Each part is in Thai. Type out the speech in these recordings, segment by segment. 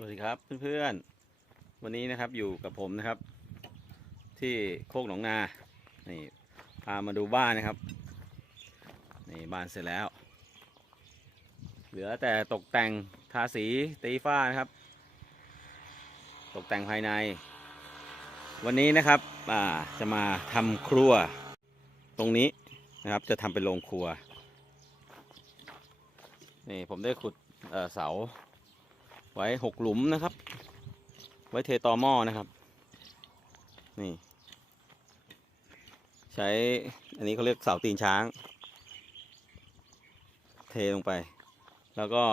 สวัสดีครับเพื่อนๆ วันนี้นะครับอยู่กับผมนะครับ ที่โคกหนองนา นี่พามาดูบ้านนะครับ นี่บ้านเสร็จแล้ว เหลือแต่ตกแต่งทาสีตีฝ้านะครับ ตกแต่งภายใน วันนี้นะครับอ่าจะมาทำครัวตรงนี้นะครับ จะทำเป็นโรงครัว นี่ผมได้ขุดเเสา ไว้หกหลุมนะครับ ไว้เทตอหม้อนะครับ นี่ ใช้อันนี้เขาเรียกเสาตีนช้าง เทลงไป แล้วก็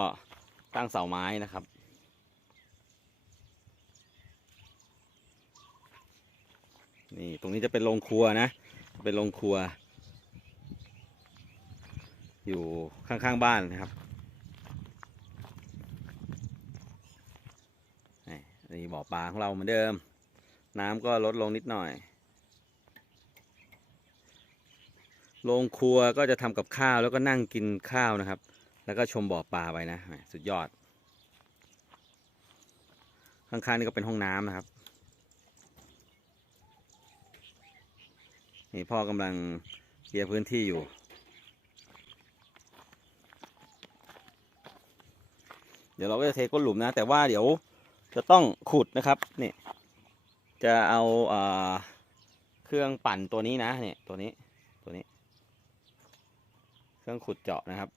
ตั้งเสาไม้นะครับนี่ตรงนี้จะเป็นโรงครัวนะ เป็นโรงครัว อยู่ข้างๆบ้านนะครับ นี่บ่อปลาของเราเหมือนเดิม น้ำก็ลดลงนิดหน่อยโรงครัวก็จะทำกับข้าวแล้วก็นั่งกินข้าวนะครับ แล้วก็ชมบ่อปลาไปนะ สุดยอด ข้างๆนี่ก็เป็นห้องน้ำนะครับนี่พ่อกำลังเคลียร์พื้นที่อยู่ เดี๋ยวเราก็จะเทก้นหลุมนะ แต่ว่าเดี๋ยว จะต้องขุดนะครับนี่จะเอาเครื่องปั่นตัวนี้นะเนี่ยตัวนี้ตัวนี้ เครื่องขุดเจาะนะครับ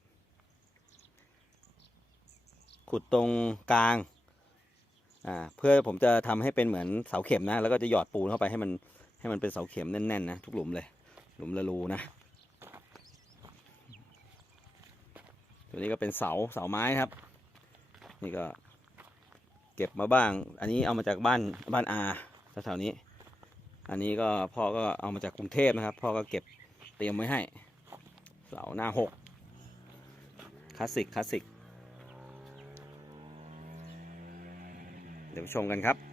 ขุดตรงกลางอ่าเพื่อผมจะทำให้เป็นเหมือนเสาเข็มนะ แล้วก็จะหยอดปูนเข้าไปให้มันให้มันเป็นเสาเข็มแน่นๆนะทุกหลุมเลย หลุมละรูนะ ตัวนี้ก็เป็นเสาเสาไม้ครับ นี่ก็ เก็บมาบ้าง อันนี้เอามาจากบ้านบ้านอาแถวๆนี้ อันนี้ก็พ่อก็เอามาจากกรุงเทพนะครับ พ่อก็เก็บเตรียมไว้ให้ เสาหน้าหกคลาสสิกคลาสสิก เดี๋ยวไปชมกันครับ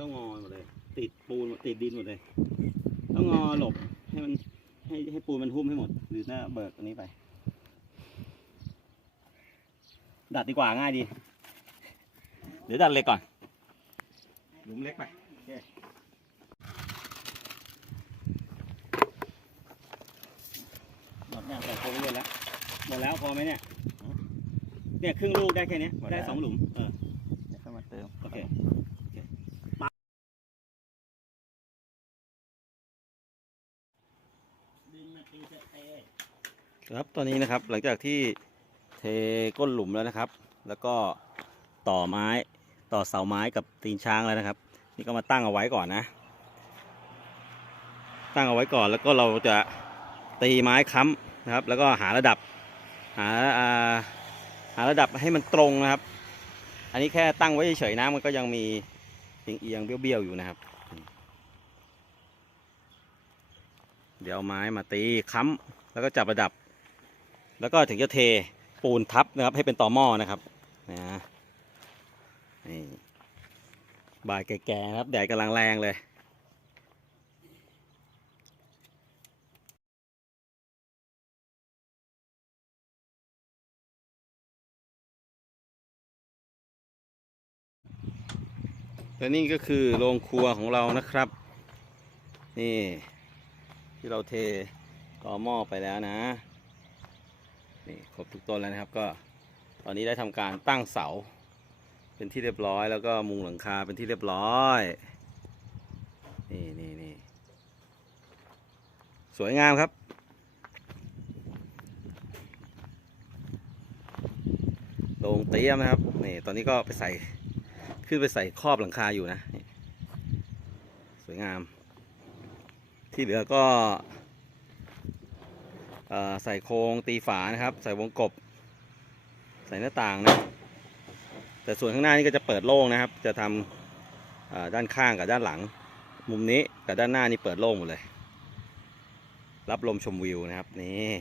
ต้องงอหมดเลย ติดปูนหมดติดดินหมดเลย ต้องงอหลบให้มันให้ให้ปูนมันหุ้มให้หมด หรือหน้าเบิกอันนี้ไป ดัดดีกว่าง่ายดี เดี๋ยวดันเลยก่อน หลุมเล็กไปหมดเนี่ยใส่โครงไปเรื่อยแล้ว หมดแล้วพอไหมเนี่ย เนี่ยครึ่งลูกได้แค่เนี้ยหมดแล้วได้สองหลุม เออ เดี๋ยวเข้ามาเติม โอเค ดินมาตีสเตย์ ครับตอนนี้นะครับหลังจากที่เทก้นหลุมแล้วนะครับ แล้วก็ต่อไม้ต่อเสาไม้กับตีนช้างแล้วนะครับ นี่ก็มาตั้งเอาไว้ก่อนนะ ตั้งเอาไว้ก่อนแล้วก็เราจะตีไม้ค้ำนะครับ แล้วก็หาระดับหาอ่าหาระดับให้มันตรงนะครับ อันนี้แค่ตั้งไว้เฉยๆนะมันก็ยังมีเอียงๆเบี้ยวๆอยู่นะครับ เดี๋ยวเอาไม้มาตีค้ำแล้วก็จับระดับ แล้วก็ถึงจะเทปูนทับนะครับ ให้เป็นต่อหม้อนะครับนะนี่บ่ายแก่ๆนะครับแดดกำลังแรงเลยและนี่ก็คือโรงครัวของเรานะครับ นี่ ที่เราเทต่อหม้อไปแล้วนะ นี่ครบทุกต้นแล้วนะครับ ก็ตอนนี้ได้ทำการตั้งเสา เป็นที่เรียบร้อย แล้วก็มุงหลังคาเป็นที่เรียบร้อย นี่นี่นี่สวยงามครับลงเตี้ยมนะครับ นี่ตอนนี้ก็ไปใส่ ขึ้นไปใส่ครอบหลังคาอยู่นะ สวยงาม ที่เหลือก็ใส่โครงตีฝานะครับ ใส่วงกบ ใส่หน้าต่างนะ แต่ส่วนข้างหน้านี่ก็จะเปิดโล่งนะครับ จะทำด้านข้างกับด้านหลัง มุมนี้กับด้านหน้านี่เปิดโล่งหมดเลย รับลมชมวิวนะครับนี่